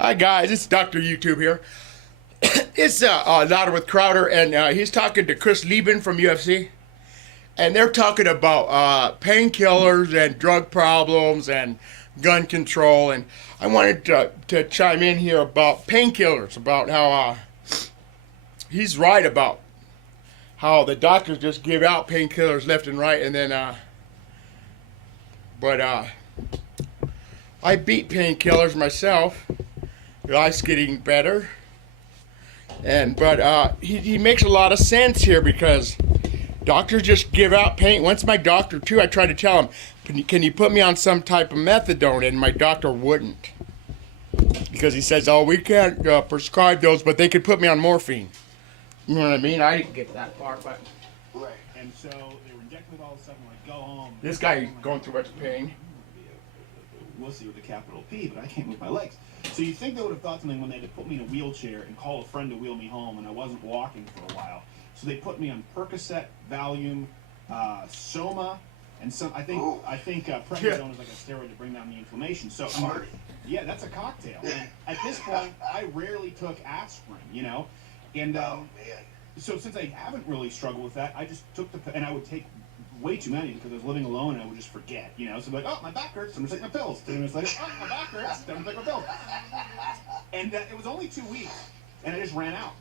Hi guys, it's Dr. YouTube here. It's Louder with Crowder, and he's talking to Chris Lieben from UFC, and they're talking about painkillers and drug problems and gun control. And I wanted to chime in here about painkillers, about how he's right about how the doctors just give out painkillers left and right, and then I beat painkillers myself. Life's getting better, but he makes a lot of sense here because doctors just give out pain. Once my doctor too, I tried to tell him, can you put me on some type of methadone, and my doctor wouldn't, because he says, oh, we can't prescribe those, but they could put me on morphine. You know what I mean? I didn't get that far, but right. And so they were injecting it all of a sudden, like, go home. This guy going through much pain. Wussy with a capital P, but I can't move my legs. So you think they would have thought something when they had to put me in a wheelchair and call a friend to wheel me home, and I wasn't walking for a while. So they put me on Percocet, Valium, Soma, and some. I think prednisone is like a steroid to bring down the inflammation. So yeah, that's a cocktail. And at this point, I rarely took aspirin, you know, and so since I haven't really struggled with that, I just took and I would take way too many because I was living alone and I would just forget, you know. So I'm like, oh, my back hurts, I'm gonna take my pills. 10 minutes later, oh, my back hurts, I'm gonna take my pills. And it was only 2 weeks, and I just ran out.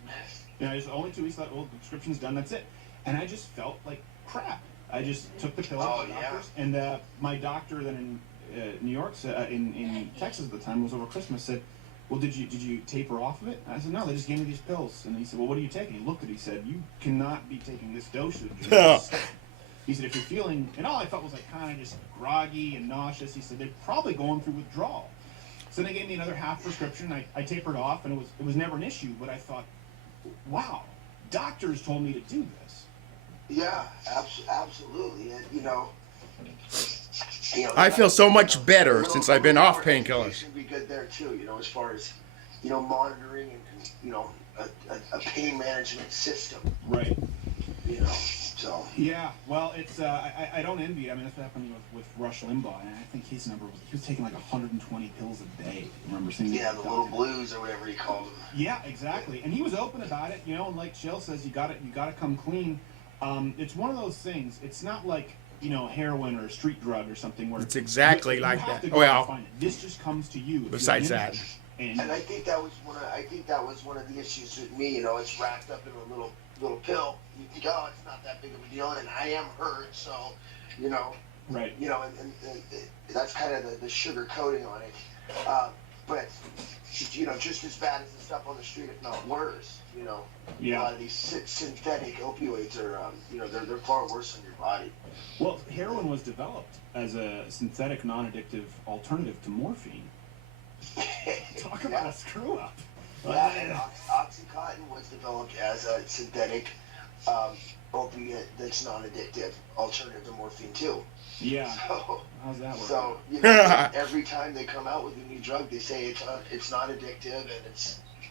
You know, only 2 weeks, thought, well, the prescription's done, that's it. And I just felt like crap. I just took the pills from the doctors, and my doctor then in New York, in Texas at the time, was over Christmas, said, well, did you taper off of it? And I said, no, they just gave me these pills. And he said, well, what are you taking? He looked at it, he said, you cannot be taking this dosage. He said, if you're feeling, and all I felt was like kind of just groggy and nauseous, he said, they're probably going through withdrawal. So they gave me another half prescription. I tapered off, and it was never an issue, but I thought, wow, doctors told me to do this. Yeah, absolutely. And, you know, I feel so much better since I've been off painkillers. Be good there too, you know, as far as, you know, monitoring and you know, a pain management system. Right. You know. So. Yeah, well, it's I don't envy it. I mean, that's what happened with Rush Limbaugh, and I think his number he was taking like 120 pills a day. Remember seeing the little blues or whatever he called them. Yeah, exactly. And he was open about it, you know. And like Shell says, you got to come clean. It's one of those things. It's not like, you know, heroin or a street drug or something where it's exactly like that. Oh well, this just comes to you. Besides that. And I think that was one of the issues with me. You know, it's wrapped up in a little pill. You think, oh, it's not that big of a deal, and I am hurt, so, you know. Right. You know, and that's kind of the sugar coating on it. But, you know, just as bad as the stuff on the street, if not worse, you know. Yeah. A lot of these synthetic opioids are, you know, they're far worse on your body. Well, heroin was developed as a synthetic, non-addictive alternative to morphine. Talk about a screw-up. Yeah, and Oxycontin was developed as a synthetic opiate that's non-addictive alternative to morphine too. Yeah. So, how's that work? So you know, every time they come out with a new drug, they say it's not addictive and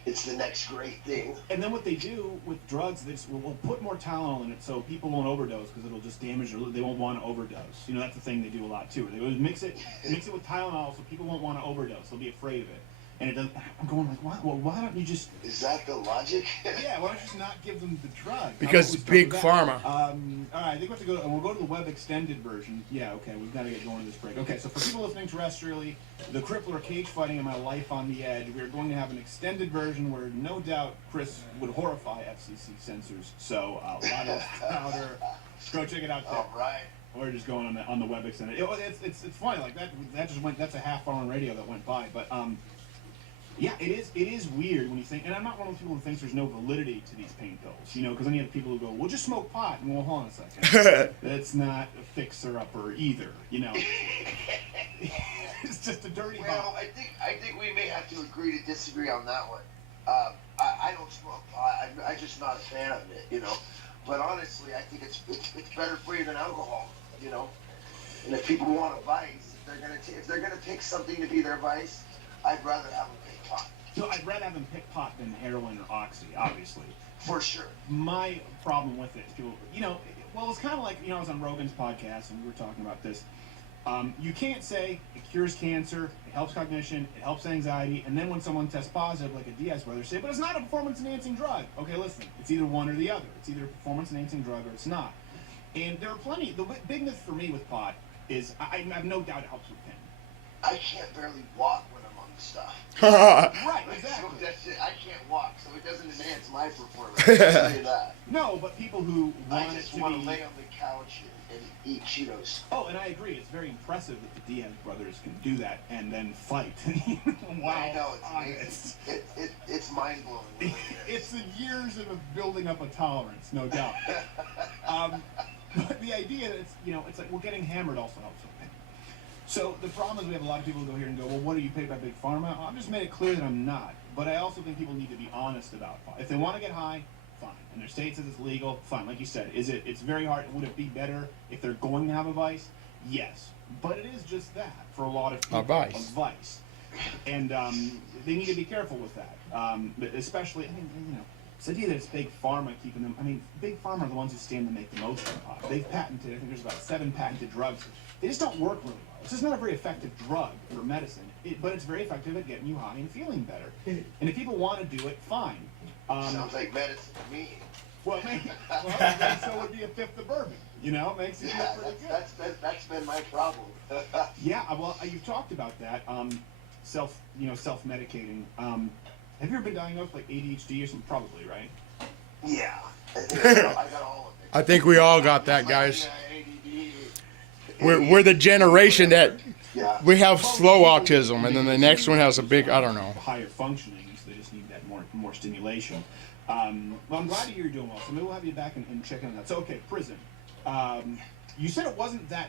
it's the next great thing. And then what they do with drugs, they just, we'll put more Tylenol in it so people won't overdose because it'll just damage or they won't want to overdose. You know, that's the thing they do a lot too. They would mix it with Tylenol so people won't want to overdose. They'll be afraid of it. And it doesn't. I'm going like, why? Well, why don't you just? Is that the logic? Yeah. Why don't you just not give them the drug? Because big pharma. All right. I think we have to go. We'll go to the web extended version. Yeah. Okay. We've got to get going to this break. Okay. So for people listening terrestrially, the crippler cage fighting and my life on the edge, we are going to have an extended version where no doubt Chris would horrify FCC censors. So a lot of powder. Go check it out there. All right. Or just going on the web extended. It's funny like that. That just went. That's a half hour on radio that went by, but yeah, it is weird when you think, and I'm not one of those people who thinks there's no validity to these pain pills, you know, because then you have people who go, well, just smoke pot, and well, hold on a second. That's not a fixer-upper either, you know. It's just a dirty bomb. Well, I think we may have to agree to disagree on that one. I don't smoke pot. I'm just not a fan of it, you know. But honestly, I think it's better for you than alcohol, you know. And if people want a vice, if they're gonna pick something to be their vice, I'd rather have them pick pot. No, I'd rather have them pick pot than heroin or oxy, obviously. For sure. My problem with it is people, you know, well, it's kind of like, you know, I was on Rogan's podcast and we were talking about this. You can't say it cures cancer, it helps cognition, it helps anxiety, and then when someone tests positive, like a Diaz brother, say, but it's not a performance-enhancing drug. Okay, listen, it's either one or the other. It's either a performance-enhancing drug or it's not. And there are plenty. The big myth for me with pot is I have no doubt it helps with pain. I can't barely walk when I'm on the stuff. Right, So exactly. that's it. I can't walk, so it doesn't enhance my performance. I'll tell you that. No, but people who want I it just to want be... to lay on the couch and eat Cheetos. Oh, and I agree. It's very impressive that the Diaz brothers can do that and then fight. Wow. I know, it's honest. amazing. It's mind-blowing. It's the years of building up a tolerance, no doubt. But the idea that it's like, well, getting hammered also helps with pain. So the problem is we have a lot of people who go here and go, well, what are you paid by Big Pharma? I've just made it clear that I'm not. But I also think people need to be honest about it. If they want to get high, fine. And their state says it's legal, fine. Like you said, it's very hard. Would it be better if they're going to have a vice? Yes. But it is just that for a lot of people. A vice. A vice. And they need to be careful with that. Especially, I mean, it's the idea that it's Big Pharma keeping them. I mean, Big Pharma are the ones who stand to make the most of pot. They've patented, I think there's about 7 patented drugs. They just don't work really well. It's just not a very effective drug for medicine, but it's very effective at getting you high and feeling better. And if people want to do it, fine. Sounds like medicine to me. Well, maybe. Well, so would be a fifth of bourbon. It makes you feel pretty good. That's been my problem. Yeah, well, you've talked about that. Self-medicating. Have you ever been diagnosed like ADHD or something? Probably, right? Yeah. I got all of it. I think we all got that, guys. ADD. We're the generation that Yeah. we have slow autism, and then the next one has a big, I don't know. Higher functioning, so they just need that more stimulation. Well, I'm glad to hear you're doing well. So maybe we'll have you back and check in on that. So, okay, prison. You said it wasn't that